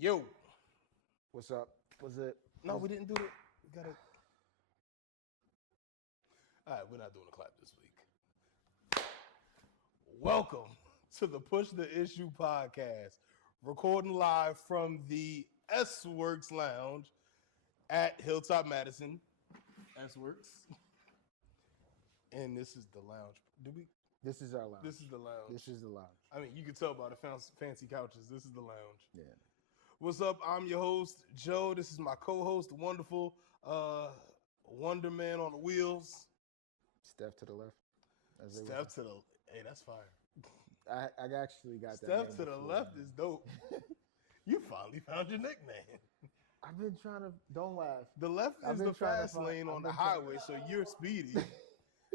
Yo. What's up? Was it? No, we didn't do it. We gotta. All right, we're not doing a clap this week. Welcome to the Push the Issue podcast, recording live from the S Works Lounge at Hilltop Madison. S Works, and this is the lounge. Do we? This is our lounge. This is the lounge. This is the lounge. I mean, you can tell by the fancy couches. This is the lounge. Yeah. What's up? I'm your host, Joe. This is my co-host, the wonderful Wonder Man on the wheels. Steph to the left. Steph to the hey, that's fire. I actually got that. Steph to the left is dope. You finally found your nickname. I've been trying to. Don't laugh. The left is the fast lane on the highway, so you're speedy.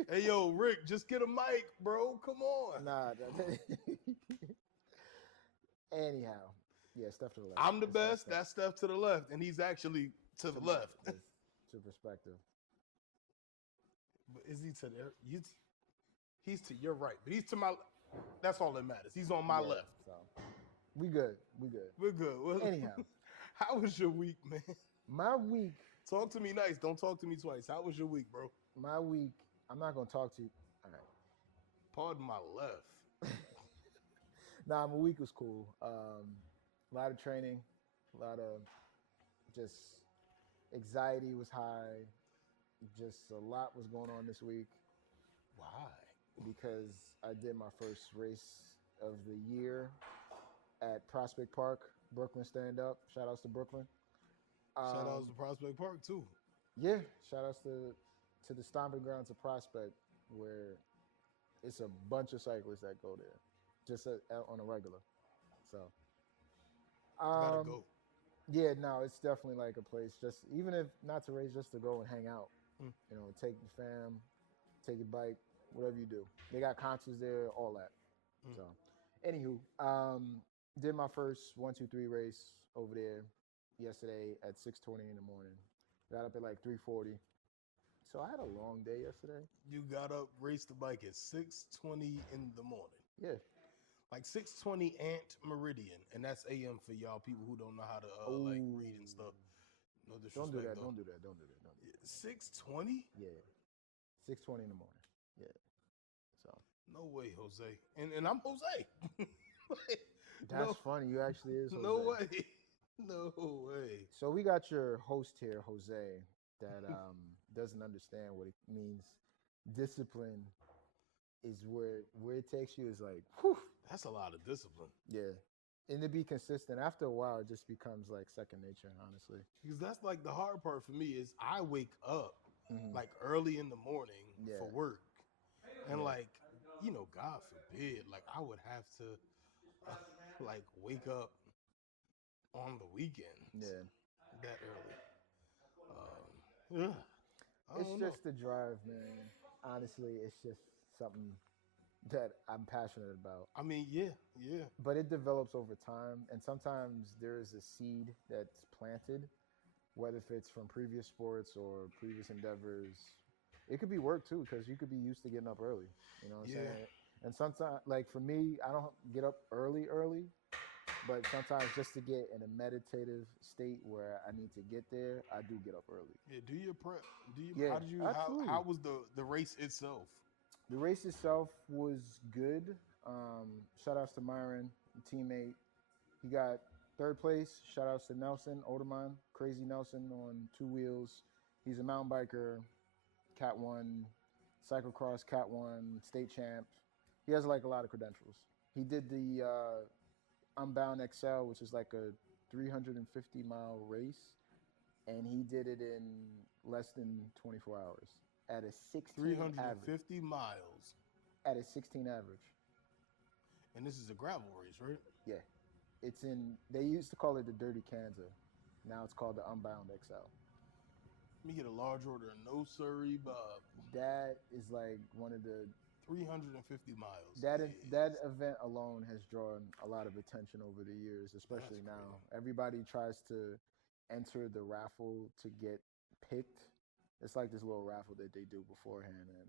Hey, yo, Rick, just get a mic, bro. Come on. Nah. Anyhow, yeah, Steph to the left. I'm the best. That's Steph to the left, and he's actually to the left. To perspective. But is he to there? He's to your right, but he's to my. That's all that matters. He's on my left. So we good. We're good. Well, Anyhow, how was your week, man? my week. Talk to me nice. Don't talk to me twice. How was your week, bro? My week. I'm not gonna talk to you. All right. Pardon my left. Nah, my week was cool. A lot of training, a lot of just anxiety was high. Just a lot was going on this week. Why? Because I did my first race of the year at Prospect Park, Brooklyn Stand Up. Shout outs to Brooklyn. Shout outs to Prospect Park too. Yeah, shout outs to the stomping grounds of Prospect, where it's a bunch of cyclists that go there, just on a regular. So, Gotta go. Yeah, no, it's definitely like a place. Just even if not to race, just to go and hang out. You know, take your fam, take your bike, whatever you do. They got concerts there, all that. So, anywho, did my first 1, 2, 3 race over there yesterday at 6:20 in the morning. Got up at like 3:40. So I had a long day yesterday. You got up, raced the bike at 6:20 in the morning. Yeah. Like 6:20 Ant Meridian, and that's AM for y'all people who don't know how to like read and stuff. No disrespect. Don't do that. Though. Don't do that. Don't do that. Don't do that. 6:20? Yeah. 6:20 in the morning. Yeah. So. No way, Jose. And I'm Jose. That's funny. You actually is Jose. No way. No way. So we got your host here, Jose, that doesn't understand what it means. Discipline is where it takes you is like, whew. That's a lot of discipline. Yeah. And to be consistent, after a while, it just becomes like second nature, honestly. Because that's like the hard part for me is I wake up like early in the morning for work. And like, you know, God forbid, like I would have to like wake up on the weekend. Yeah. That early. It's just the drive, man. Honestly, it's just something that I'm passionate about. I mean, yeah. But it develops over time, and sometimes there is a seed that's planted, whether if it's from previous sports or previous endeavors. It could be work too, because you could be used to getting up early. You know what I'm saying? And sometimes, like for me, I don't get up early, but sometimes just to get in a meditative state where I need to get there, I do get up early. Yeah, do your prep. Yeah, how was the race itself? The race itself was good. Shout outs to Myron, teammate. He got third place. Shout outs to Nelson Oderman, Crazy Nelson on 2 wheels. He's a mountain biker, Cat 1, cyclocross, Cat 1, state champ. He has like a lot of credentials. He did the Unbound XL, which is like a 350-mile race, and he did it in less than 24 hours at a 16 350 miles. At a 16 average. And this is a gravel race, right? Yeah. It's they used to call it the Dirty Kansas. Now it's called the Unbound XL. Let me get a large order of no Surrey Bob. That is like one of the 350 miles. That event alone has drawn a lot of attention over the years, especially now. Everybody tries to enter the raffle to get picked. It's like this little raffle that they do beforehand, and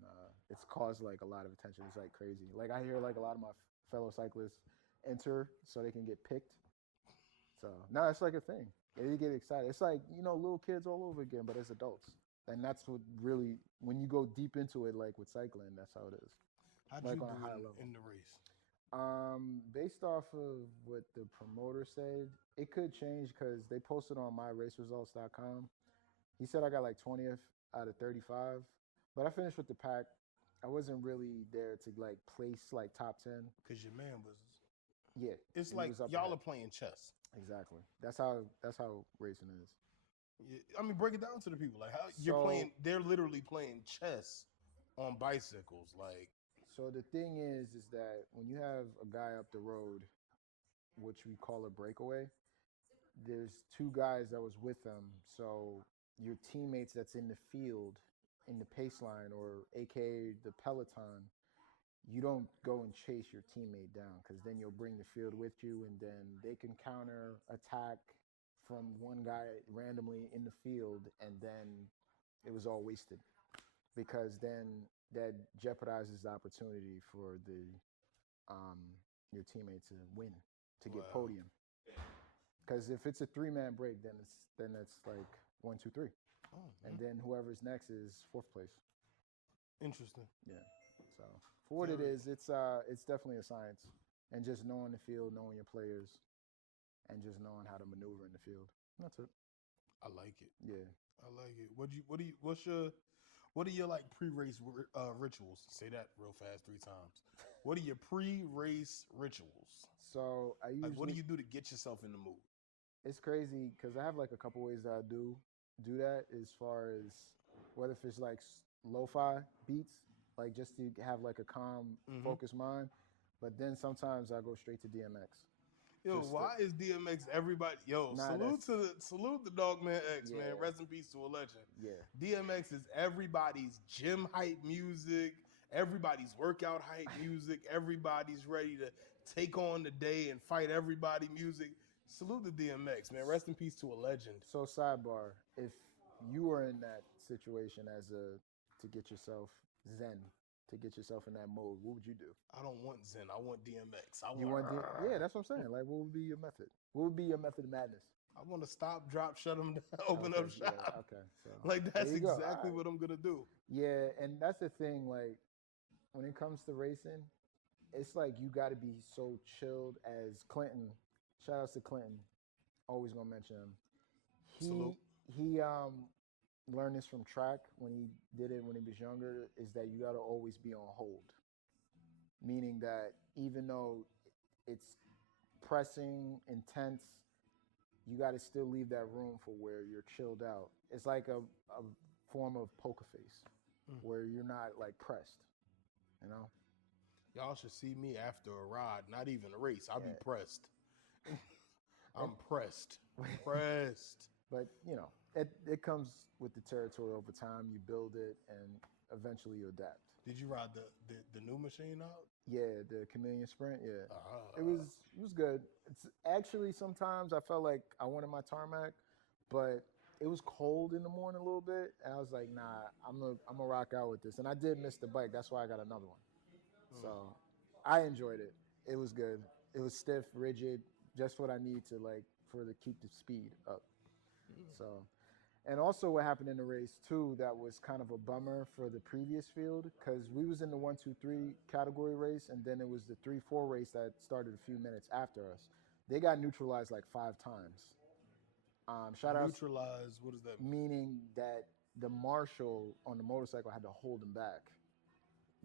it's caused like a lot of attention. It's like crazy. Like I hear like a lot of my fellow cyclists enter so they can get picked. So no, it's like a thing. They get excited. It's like, little kids all over again, but as adults. And that's what really, when you go deep into it, like with cycling, that's how it is. How'd Like you on do a high level. in the race? Based off of what the promoter said, it could change because they posted on myraceresults.com. He said I got like 20th out of 35, but I finished with the pack. I wasn't really there to like place like top 10. Because your man was. Yeah, It's he like was up y'all ahead. are playing chess. Exactly. That's how racing is. I mean, break it down to the people. Like how you're So playing. They're literally playing chess on bicycles. Like so the thing is that when you have a guy up the road, which we call a breakaway, there's two guys that was with them. So your teammates that's in the field, in the pace line, or AKA the peloton, you don't go and chase your teammate down because then you'll bring the field with you, and then they can counter attack from one guy randomly in the field, and then it was all wasted because then that jeopardizes the opportunity for the your teammate to win, to get wow. podium. Because if it's a 3-man break, then it's like 1, 2, 3, Oh, and then whoever's next is fourth place. interesting. Yeah. So for what it is, it's definitely a science, and just knowing the field, knowing your players, and just knowing how to maneuver in the field. That's it. I like it. Yeah. I like it. What are your like pre-race rituals? Say that real fast 3 times. What are your pre-race rituals? So I Like, what do usually you do to get yourself in the mood? it's crazy because I have like a couple ways that I do that as far as whether if it's like lo-fi beats, like just to have like a calm, Mm-hmm. focused mind. But then sometimes I go straight to DMX. Yo, Just to, why is DMX everybody? Yo, nah, that's salute the Dogman X, man. yeah, Rest in peace to a legend. yeah. DMX is everybody's gym hype music, everybody's workout hype music, everybody's ready to take on the day and fight everybody music. Salute the DMX, man. Rest in peace to a legend. So sidebar, if you were in that situation to get yourself zen, to get yourself in that mode, what would you do? I don't want Zen. I want DMX. You want to, yeah, that's what I'm saying. Like, what would be your method? What would be your method of madness? I want to stop, drop, shut them down, open Okay, up shop. yeah, okay. So Like there that's you go. exactly All right. what I'm gonna do. Yeah, and that's the thing. Like, when it comes to racing, it's like you got to be so chilled. As Clinton, shout outs to Clinton, always gonna mention him. Salute. He learned this from track when he did it when he was younger. Is that you got to always be on hold, meaning that even though it's pressing, intense, you got to still leave that room for where you're chilled out. It's like a form of poker face where you're not like pressed, you know? Y'all should see me after a ride, not even a race. I'll be Yeah. pressed. I'm pressed. And Pressed. but it comes with the territory over time. You build it, and eventually you adapt. Did you ride the new machine out? Yeah, the Chameleon Sprint. Yeah, it was good. It's actually sometimes I felt like I wanted my tarmac, but it was cold in the morning a little bit, and I was like, nah, I'm gonna rock out with this. And I did miss the bike. That's why I got another one. So I enjoyed it. It was good. It was stiff, rigid, just what I need to like for to keep the speed up. So, and also what happened in the race too that was kind of a bummer for the previous field because we was in the 1, 2, 3 category race, and then it was the 3, 4 race that started a few minutes after us. They got neutralized like 5 times. Shout out Neutralized. What does that mean? meaning that the marshal on the motorcycle had to hold them back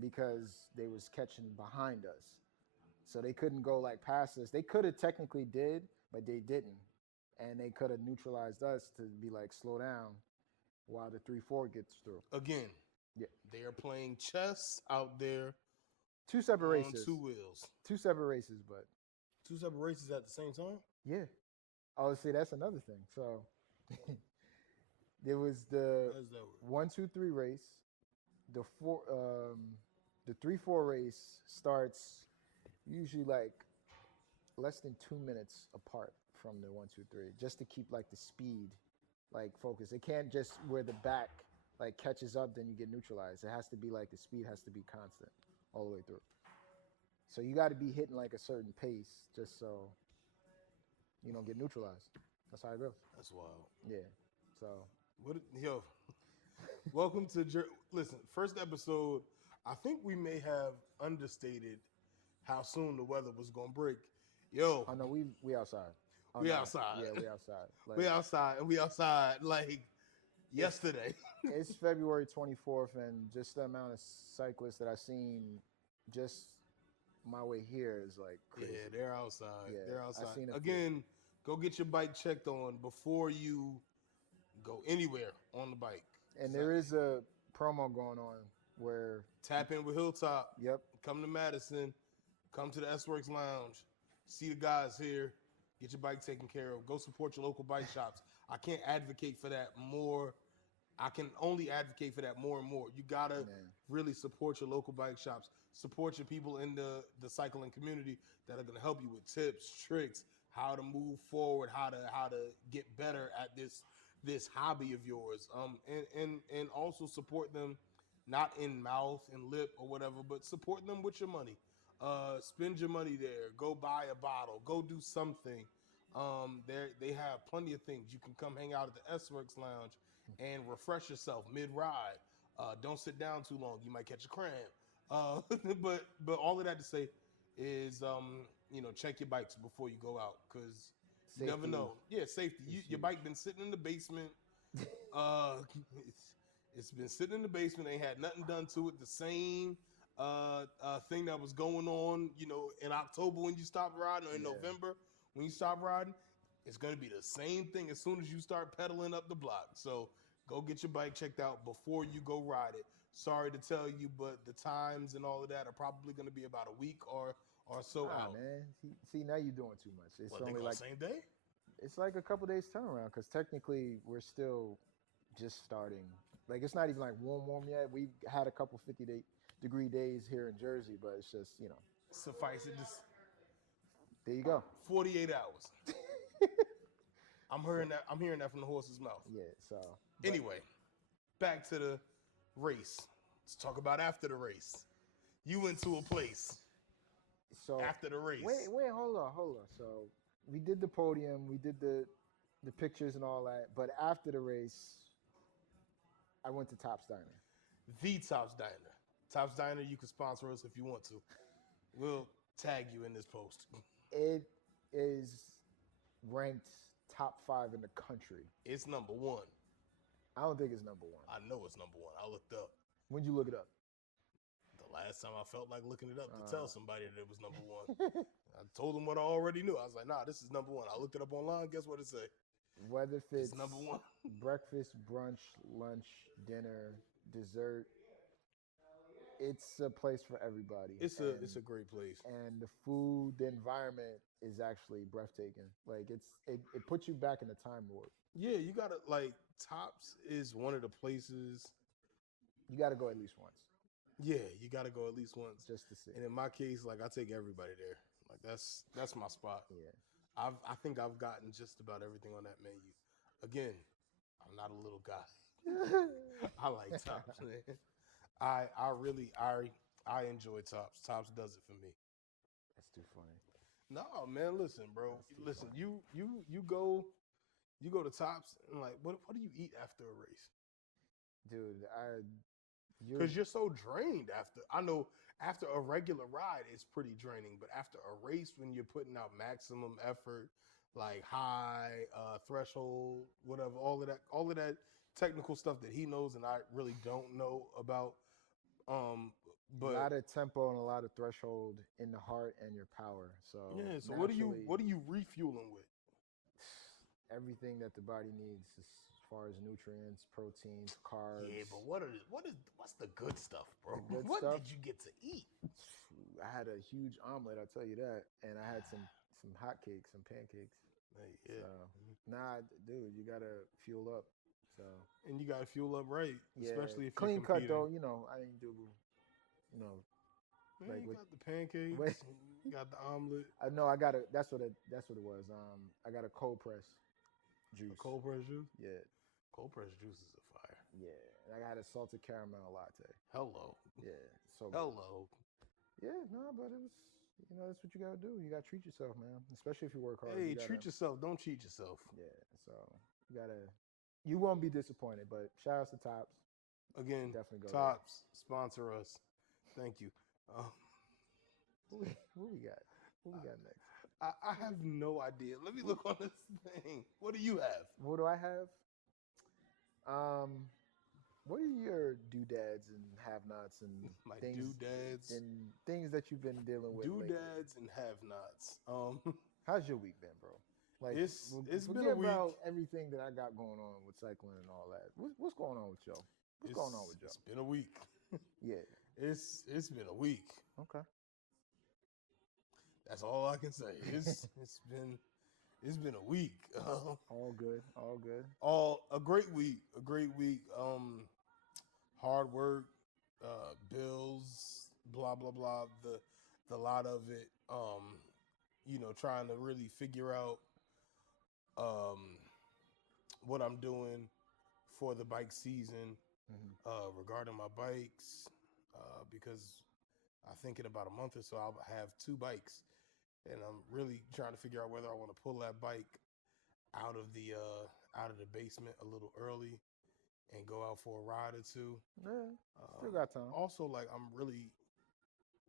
because they was catching behind us. So they couldn't go like past us. They could have technically did, but they didn't. And they could have neutralized us to be like slow down while the 3, 4 gets through. Again, Yeah. they are playing chess out there 2 separate on races. 2 wheels. 2 separate races, but 2 separate races at the same time? yeah. Oh, see, that's another thing. So there was the How does that work? 1, 2, 3 race. The 3, 4 race starts usually like less than 2 minutes apart from the 1, 2, 3, just to keep like the speed like focused. It can't just where the back like catches up, then you get neutralized. It has to be like the speed has to be constant all the way through. So you got to be hitting like a certain pace just so get neutralized. That's how it goes. That's wild. Yeah. So Yo, welcome to listen. First episode. I think we may have understated how soon the weather was gonna break. Yo, I know we outside. Oh, we no. outside. Yeah, we outside. We outside, and we outside like yesterday. It's February 24th, and just the amount of cyclists that I've seen just my way here is like crazy. Yeah, they're outside. Yeah, They're I've outside. seen a few. Again, go get your bike checked on before you go anywhere on the bike. And there is a promo going on where tap in with Hilltop. Yep. Come to Madison. Come to the S-Works Lounge. See the guys here. Get your bike taken care of. Go support your local bike shops. I can't advocate for that more. I can only advocate for that more and more. You gotta really support your local bike shops. Support your people in the cycling community that are gonna help you with tips, tricks, how to move forward, how to get better at this hobby of yours. And also support them, not in mouth and lip or whatever, but support them with your money. Spend your money there. Go buy a bottle. Go do something. They have plenty of things. You can come hang out at the S-Works Lounge and refresh yourself mid-ride. Don't sit down too long. You might catch a cramp. But all of that to say is, check your bikes before you go out, because you never know. Yeah, safety. Your bike been sitting in the basement. It's been sitting in the basement. Ain't had nothing done to it. The same thing that was going on, in October when you stopped riding, or in November when you stopped riding, it's going to be the same thing as soon as you start pedaling up the block. So go get your bike checked out before you go ride it. Sorry to tell you, but the times and all of that are probably going to be about a week or so out. Man, see, now you're doing too much. It's only like same day. It's like a couple days turnaround, because technically we're still just starting. Like, it's not even like warm yet. We've had a couple 50-degree days here in Jersey, but it's just, Suffice it, just there you go. 48 hours. I'm hearing that from the horse's mouth. Yeah. So anyway, back to the race. Let's talk about after the race. You went to a place. So after the race. Wait, hold on. So we did the podium, we did the pictures and all that, but after the race, I went to Top's Diner. The Top's Diner. Top's Diner, you can sponsor us if you want to. We'll tag you in this post. It is ranked top 5 in the country. It's number 1. I don't think it's number 1. I know it's number 1. I looked up. When'd you look it up? The last time I felt like looking it up to tell somebody that it was number 1. I told them what I already knew. I was like, nah, this is number 1. I looked it up online. Guess what it say? Whether it's number 1. Breakfast, brunch, lunch, dinner, dessert, it's a place for everybody. It's a great place. And the food, the environment is actually breathtaking. Like, it puts you back in the time warp. Yeah, you gotta, Tops is one of the places you gotta go at least once. Yeah, you gotta go at least once just to see. And in my case, I take everybody there. That's my spot. Yeah. I think I've gotten just about everything on that menu. Again, I'm not a little guy. I like Tops, man. I enjoy Tops. Tops does it for me. That's too funny. No, man, listen, bro. Listen, funny. you go to Tops and what do you eat after a race? Dude, because you're so drained after. I know after a regular ride, it's pretty draining, but after a race, when you're putting out maximum effort, high threshold, whatever, all of that technical stuff that he knows and I really don't know about. But a lot of tempo and a lot of threshold in the heart and your power. So yeah. So what are you refueling with? Everything that the body needs as far as nutrients, proteins, carbs. Yeah, but what's the good stuff, bro? What did you get to eat? I had a huge omelet, I'll tell you that, and I had some hotcakes, some pancakes. Yeah. So, nah, dude, you gotta fuel up. So. And you gotta fuel up right, especially if clean you're cut though. I didn't do. Man, you got the pancakes. You got the omelet. I know. I got a. That's what it was. I got a cold press juice. A cold press juice. Yeah. Cold press juice is a fire. Yeah, and I had a salted caramel latte. Hello. Yeah. So. Hello. Yeah. No, but that's what you gotta do. You gotta treat yourself, man. Especially if you work hard. Hey, You gotta, treat yourself. Don't cheat yourself. yeah. So you gotta. You won't be disappointed. But shout out to Tops. Again, Definitely go Tops, sponsor us. Thank you. What we got? What we got next? I have no idea. Let me look on this thing. What do you have? What do I have? What are your doodads and have-nots and My things doodads. and things that you've been dealing with lately? Doodads and have-nots. How's your week been, bro? Like, It's been forget a week. about everything that I got going on with cycling and all that. What's going on with Joe? What's going on with Joe? It's been a week. Yeah. It's been a week. Okay. That's all I can say. It's been a week. All good. All good. A great week. A great week. Hard work, bills, blah blah blah. The lot of it. Trying to really figure out what I'm doing for the bike season regarding my bikes, because I think in about a month or so I'll have 2 bikes, and I'm really trying to figure out whether I want to pull that bike out of the basement a little early and go out for a ride or 2. Yeah. Still got time. Also, like, I'm really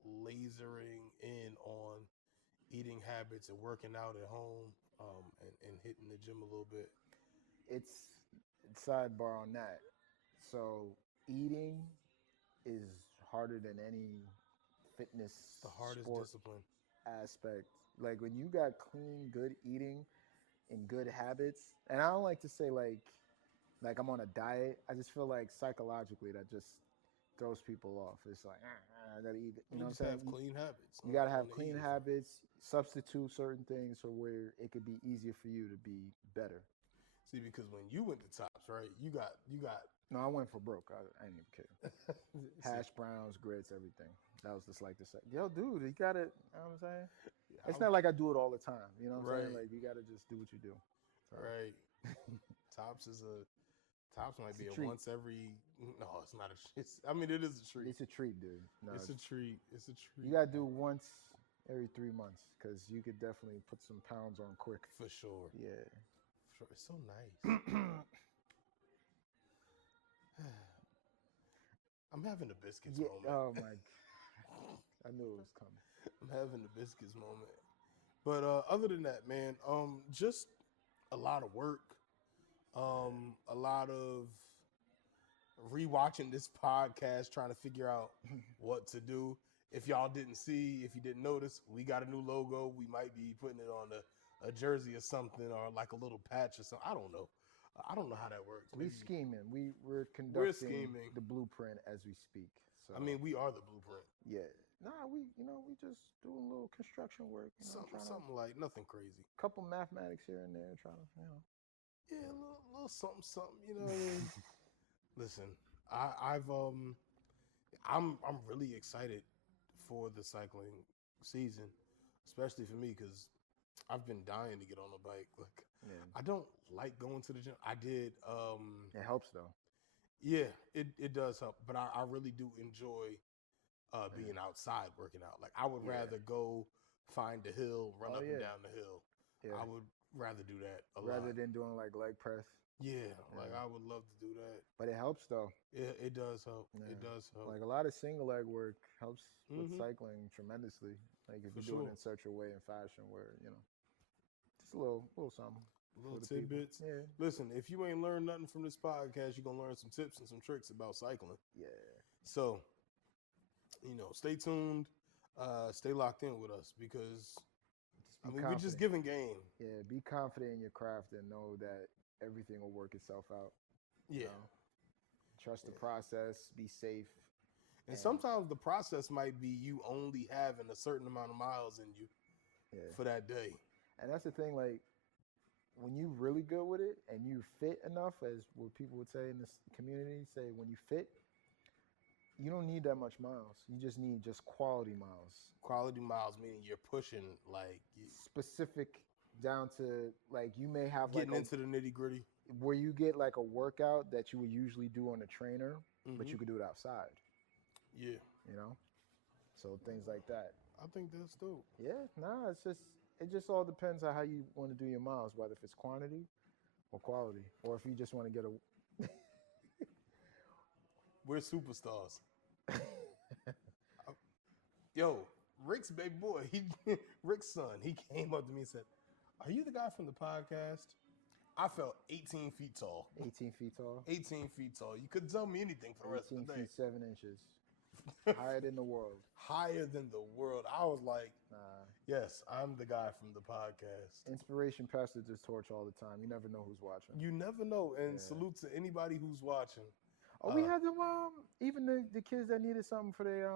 lasering in on eating habits and working out at home, and hitting the gym a little bit. It's sidebar on that. So eating is harder than any fitness The hardest sport discipline. aspect. Like when you got clean, good eating and good habits, and I don't like to say like I'm on a diet. I just feel like psychologically that just throws people off. It's like I gotta eat. You know what I'm saying? Have clean habits. You gotta have on the clean eating front. habits. Substitute certain things for where it could be easier for you to be better. See, because when you went to Tops, right, you got. No, I went for broke. I ain't even kidding. See, Hash browns, grits, everything. That was just like the say, yo, dude, you got it. You know what I'm saying? It's not like I do it all the time. You know what I'm saying? Right. Like you got to just do what you do. So. Right. Tops might be a treat. once every. No, it's not a. It is a treat. It's a treat, dude. No, It's a treat. It's a treat. you got to do once every 3 months because you could definitely put some pounds on quick. For sure. Yeah. For sure. It's so nice. I'm having a biscuits moment. Oh my God. I knew it was coming. I'm having the biscuits moment. But other than that, man, just a lot of work, a lot of rewatching this podcast, trying to figure out what to do. If y'all didn't see, if you didn't notice, we got a new logo. We might be putting it on a jersey or something, or like a little patch or something. I don't know. I don't know how that works. We scheming. We're conducting scheming. the blueprint as we speak. So we are the blueprint. yeah. Nah, we just doing a little construction work. Something like nothing crazy. Couple mathematics here and there, trying to Yeah, a little something. You know what I mean? Listen, I'm really excited for the cycling season, especially for me because I've been dying to get on a bike. Like, yeah. I don't like going to the gym. I did. It helps though. Yeah, it does help, but I really do enjoy being outside working out. Like, I would rather go find the hill, run up and down the hill. Yeah. I would rather do that rather lot. than doing like leg press. Yeah, like I would love to do that. But it helps though. It does help. Yeah. It does help. Like a lot of single leg work helps with Mhm. cycling tremendously. Like if For you do sure. it in such a way and fashion where just a little something. Little for the people. tidbits. Yeah. Listen, if you ain't learned nothing from this podcast, you're gonna learn some tips and some tricks about cycling. Yeah. So, stay tuned, stay locked in with us because we're just giving game. Yeah, be confident in your craft and know that everything will work itself out. Yeah. Trust the process, be safe. And sometimes the process might be you only having a certain amount of miles in you for that day. And that's the thing, like when you're really good with it and you fit enough, as what people would say in this community, say when you fit, you don't need that much miles. You just need quality miles. Quality miles meaning you're pushing like specific down to like you may have getting into the nitty gritty where you get like a workout that you would usually do on a trainer, but you could do it outside. Yeah. So things like that. I think that's dope. Yeah, nah, it just all depends on how you want to do your miles, whether if it's quantity or quality, or if you just want to get a. We're superstars. Yo, Rick's baby boy, Rick's son, he came up to me and said, "Are you the guy from the podcast?" I felt 18 feet tall. 18 feet tall. 18 feet tall. You couldn't tell me anything for the rest 18 of the day. feet 7 inches. Higher than the world. Higher than the world. I was like, Nah. yes, I'm the guy from the podcast. Inspiration passes this torch all the time. You never know who's watching. You never know. And Yeah. salute to anybody who's watching. Oh, we had them. Even the kids that needed something for their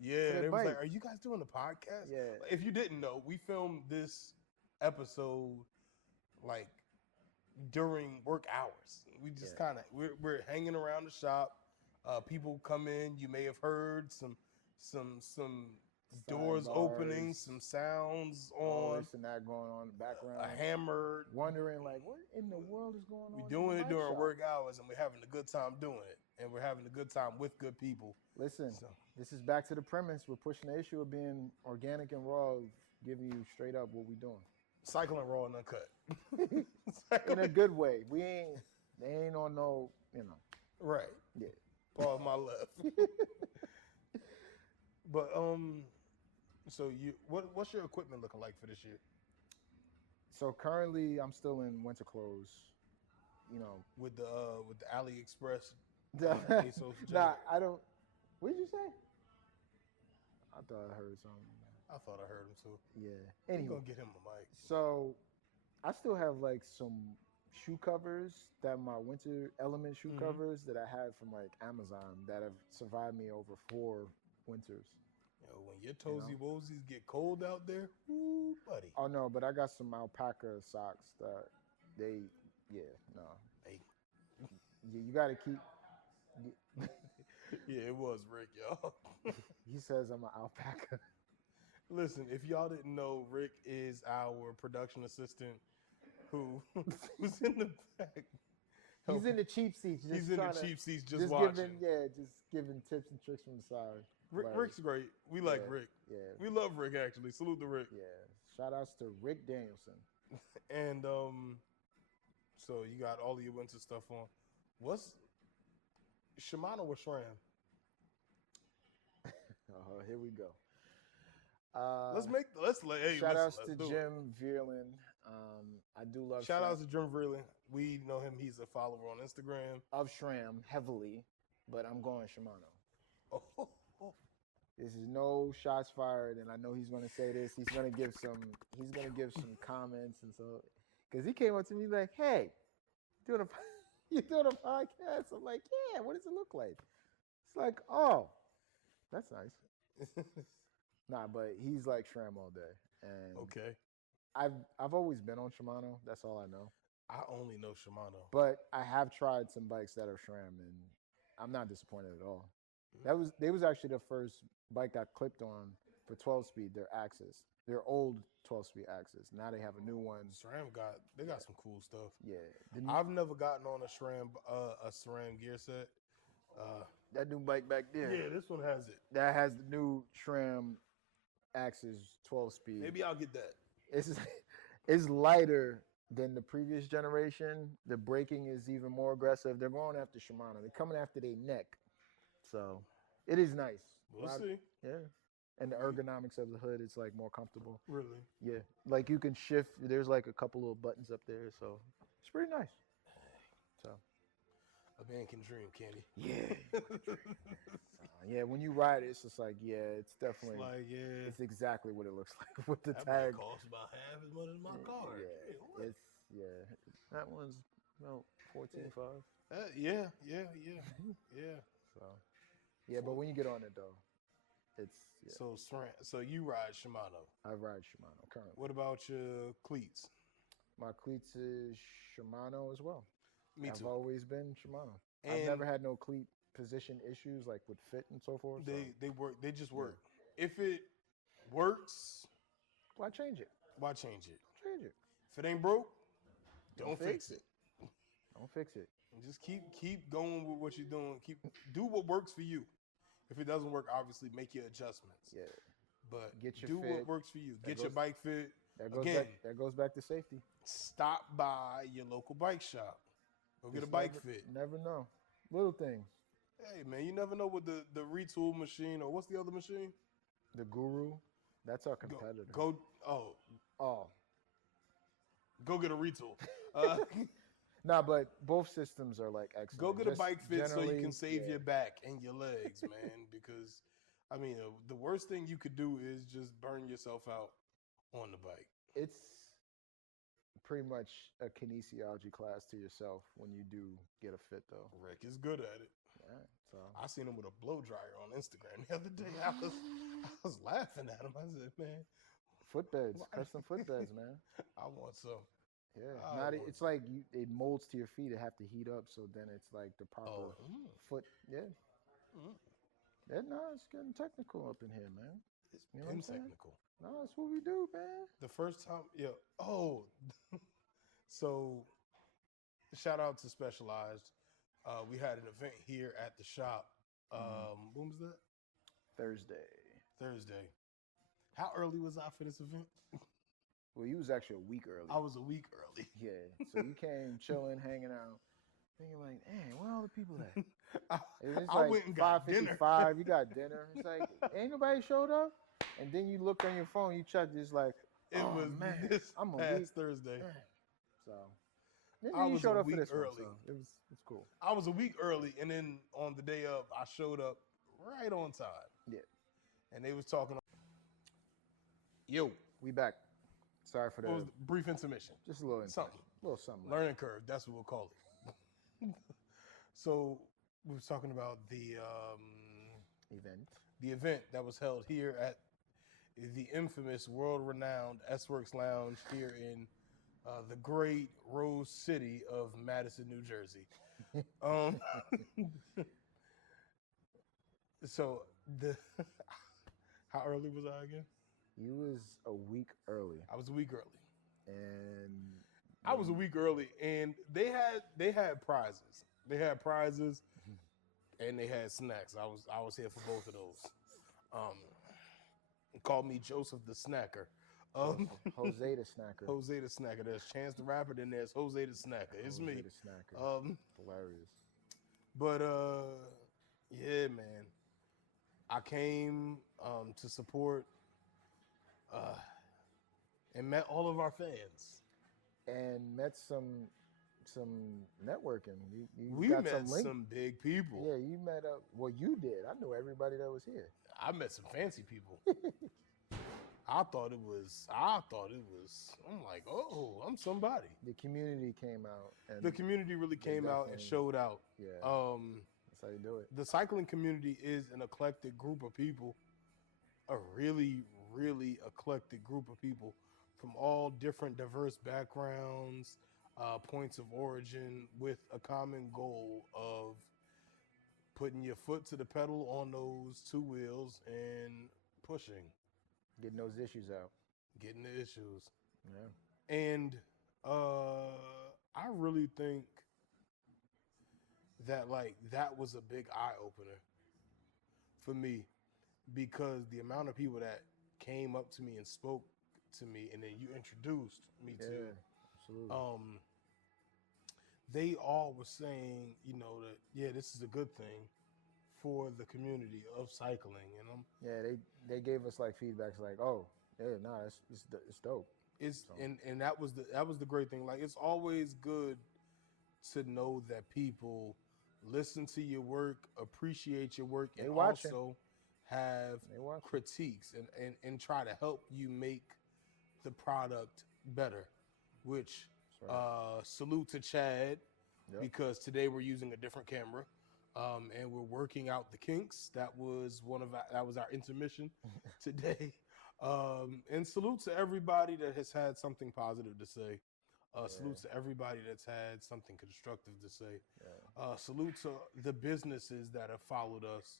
Yeah, their they was like, bike. "Are you guys doing the podcast?" Yeah. If you didn't know, we filmed this episode like during work hours. We just Yeah. kind of we're hanging around the shop. People come in. You may have heard some doors opening, Sidebars, some sounds all on, this and that going on in the background. a hammer. Wondering like, what in the world is going on? We're in doing the it bike during shop? work hours, and we're having a good time doing it. And we're having a good time with good people. Listen, So, this is back to the premise. We're pushing the issue of being organic and raw, giving you straight up what we doing. cycling raw and uncut. In a good way. They ain't on no, Right. Yeah. Pause my left. But so what's your equipment looking like for this year? So currently I'm still in winter clothes. With the AliExpress Nah, ASOS jacket? I don't. What did you say? I thought I heard something. I thought I heard him too. Yeah. We're Anyway, gonna get him a mic. so I still have like some shoe covers that my winter element shoe Mhm. covers that I had from like Amazon that have survived me over 4 winters. When your toesy woesies get cold out there, woo, buddy. Oh no, but I got some alpaca socks that no. Hey. You got to keep. Yeah, it was Rick, y'all. He says I'm an alpaca. Listen, if y'all didn't know, Rick is our production assistant who's in the back. He's in the cheap seats. He's in the cheap seats just giving, watching. just giving tips and tricks from the side. Rick's great. We like Yeah, Rick. Yeah, We love Rick, actually. Salute to Rick. yeah. Shout outs to Rick Danielson. And so you got all of your winter stuff on. What's Shimano or SRAM? Here we go. let's Shout outs to do it. Jim Vierlin. I do love Shout SRAM. outs to Jim Vreeland. We know him. He's a follower on Instagram. Of SRAM heavily, but I'm going Shimano. Oh, This is no shots fired, and I know he's going to say this. He's going to give some comments and so, because he came up to me like, "Hey, you doing a podcast?" I'm like, "Yeah. What does it look like?" It's like, "Oh, that's nice." Nah, but he's like SRAM all day, and okay. I've always been on Shimano. That's all I know. I only know Shimano. But I have tried some bikes that are SRAM, and I'm not disappointed at all. They was actually the first bike I clicked on for 12-speed. Their Axis, their old 12-speed Axis. Now they have a new one. SRAM got some cool stuff. Yeah, I've never gotten on a SRAM gear set. that new bike back there. Yeah, this one has it. That has the new SRAM Axis 12-speed. Maybe I'll get that. It's lighter than the previous generation. The braking is even more aggressive. They're going after Shimano. They're coming after their neck. So it is nice. We'll see. Yeah. And the ergonomics of the hood, it's like more comfortable. Really? Yeah. Like you can shift. There's like a couple little buttons up there. So it's pretty nice. So. A man can dream, can he? Yeah. Yeah, when you ride it, it's just like, yeah, it's definitely, It's it's exactly what it looks like with the that tag. might cost about half as much as my car. Yeah, Hey, what? that one's about 14.5. Yeah. So, yeah, but when you get on it though, it's So SRAM. So you ride Shimano. I ride Shimano currently. What about your cleats? My cleats is Shimano as well. Me I've too. always been Shimano. And I've never had no cleat position issues like with fit and so forth. They work. They just work. If it works, Why change it? why change it? Change it. If it ain't broke, don't Don't fix fix it. Don't fix it. And just keep going with what you're doing. Do what works for you. If it doesn't work, obviously make your adjustments. Yeah. But Get your do fit. what works for you. That Get your goes- bike fit. That goes back to safety. Stop by your local bike shop. Go get a bike fit. Never know. Little things. Hey, man, you never know what the retool machine or what's the other machine? The Guru, that's our competitor. Go get a retool. Nah, but both systems are like excellent. Go get a Just bike fit so you can save yeah. your back and your legs, man. Because, I mean, the worst thing you could do is just burn yourself out on the bike. It's pretty much a kinesiology class to yourself when you do get a fit, though. Rick is good at it. Yeah, so I seen him with a blow dryer on Instagram the other day. I was laughing at him. I said, man, footbeds, why- custom footbeds, man. I want some. Yeah, I it's like it molds to your feet. It have to heat up, so then it's like the proper foot. Yeah. Yeah, no, it's getting technical up in here, man. It's You know what been I'm saying? technical. No, that's what we do, man. The first time, yeah. Oh, so shout out to Specialized. We had an event here at the shop. When was that? Thursday. How early was I for this event? Well, you was actually a week early. I was a week early. Yeah, so you came chilling, hanging out, thinking like, "Dang, where all the people at?" And it's I like went and got dinner. 5:55. You got dinner. It's like, ain't nobody showed up. And then you look on your phone. You check. It's like, It oh, was man, this I'm a past week. Thursday. Man. So then I you was showed a up for week this early. one, so it's cool. I was a week early, and then on the day of, I showed up right on time. Yeah, And they was talking. Yo, we back. Sorry for what was the the brief intermission? just a little Something. a little something. Learning curve. That's what we'll call it. So we was talking about the event that was held here at the infamous, world-renowned S-Works Lounge here in the great Rose City of Madison, New Jersey. So how early was I again? You was a week early, I was a week early. and I was a week early, and they had prizes. They had prizes, and they had snacks. I was here for both of those. Called me Joseph the Snacker. Jose the Snacker. Jose the Snacker. There's Chance the Rapper, then there's Jose the Snacker. It's Jose me. the Snacker. Hilarious. But yeah, man. I came to support and met all of our fans. And met some networking. We got met some, some big people. Yeah, you met up. Well, you did. I knew everybody that was here. I met some fancy people. I thought it was. I'm like, oh, I'm somebody. The community came out, and The community really came out and showed out. Yeah, that's how you do it. The cycling community is an eclectic group of people, a really, really eclectic group of people from all different diverse backgrounds, points of origin, with a common goal of putting your foot to the pedal on those two wheels and pushing. Getting those issues out. Getting the issues. Yeah. And I really think that that was a big eye opener for me, because the amount of people that came up to me and spoke to me, and then you introduced me to, Absolutely. they all were saying, that this is a good thing for the community of cycling, and they gave us like feedbacks like, oh, yeah, nah, it's dope. And that was the great thing. Like, it's always good to know that people listen to your work, appreciate your work, and also have critiques and try to help you make the product better. Which salute to Chad, because today we're using a different camera. And we're working out the kinks. That was our intermission today. And salute to everybody that has had something positive to say. Salute to everybody that's had something constructive to say. Salute to the businesses that have followed us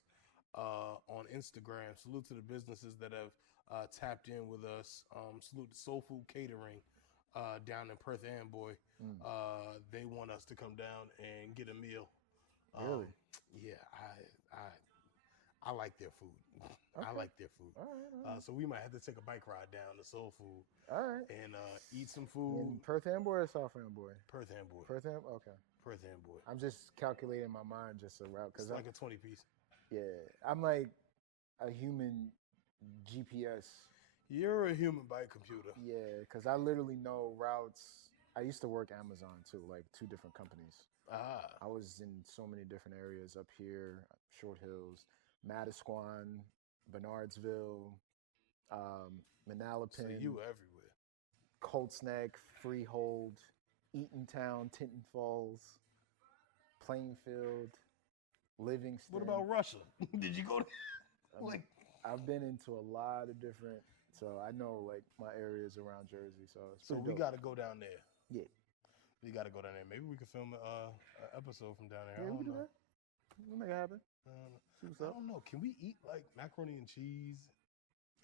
on Instagram. Salute to the businesses that have tapped in with us. Salute to Soul Food Catering down in Perth Amboy. They want us to come down and get a meal. Really? Yeah, I like their food. I Okay. like their food. All right. So we might have to take a bike ride down to Soul Food All right. and eat some You food. in Perth Amboy or South Amboy? Perth Amboy. Perth Amboy. Okay. Perth Amboy. I'm just calculating my mind just a route It's because like a 20 piece. I'm like a human GPS. You're a human bike computer. Yeah, because I literally know routes. I used to work Amazon too, like 2 different companies. Ah. I was in so many different areas up here, Short Hills, Manasquan, Bernardsville, Manalapan, So you everywhere. Colts Neck, Freehold, Eatontown, Tinton Falls, Plainfield, Livingston. What about Russia? Did you go to like I've been into a lot of different, so I know like my areas around Jersey. So it's so pretty we dope. got to go down there. Yeah. We got to go down there. Maybe we could film an episode from down there. Yeah, I we don't can do know. that. We'll make it happen. See what's I up. don't know. Can we eat like macaroni and cheese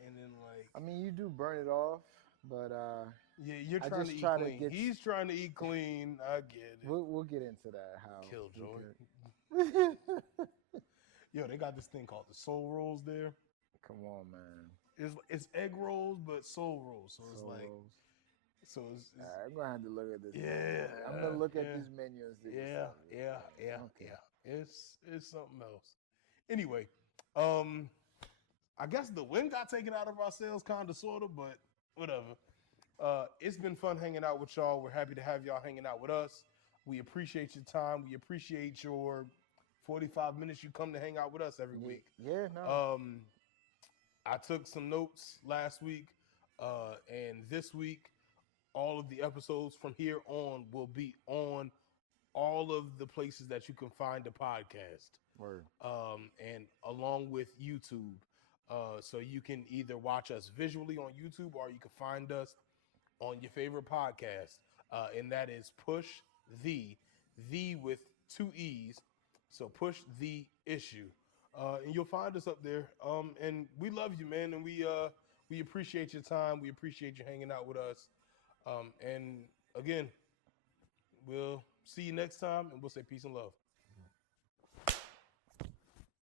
and then like? I mean, you do burn it off, but Yeah, you're I trying to just eat try to clean. get- He's trying to eat clean. I get it. we'll get into that. How Killjoy. we can- Yo, they got this thing called the soul rolls there. Come on, man. It's egg rolls, but soul rolls. So it's Soul like, rolls. so it's All right, I'm gonna have to look at this. Yeah, I'm gonna look at yeah. this menu and see. yeah, what's up. yeah. Okay. It's something else. Anyway, I guess the win got taken out of our sales, kinda, sorta, but whatever. It's been fun hanging out with y'all. We're happy to have y'all hanging out with us. We appreciate your time. We appreciate your 45 minutes you come to hang out with us every week. Yeah, no. I took some notes last week, and this week, all of the episodes from here on will be on all of the places that you can find the podcast, Word. and along with YouTube. So you can either watch us visually on YouTube or you can find us on your favorite podcast, and that is Push the with 2 E's. So Push the Issue, and you'll find us up there. And we love you, man, and we appreciate your time. We appreciate you hanging out with us. And again, we'll see you next time, and we'll say peace and love.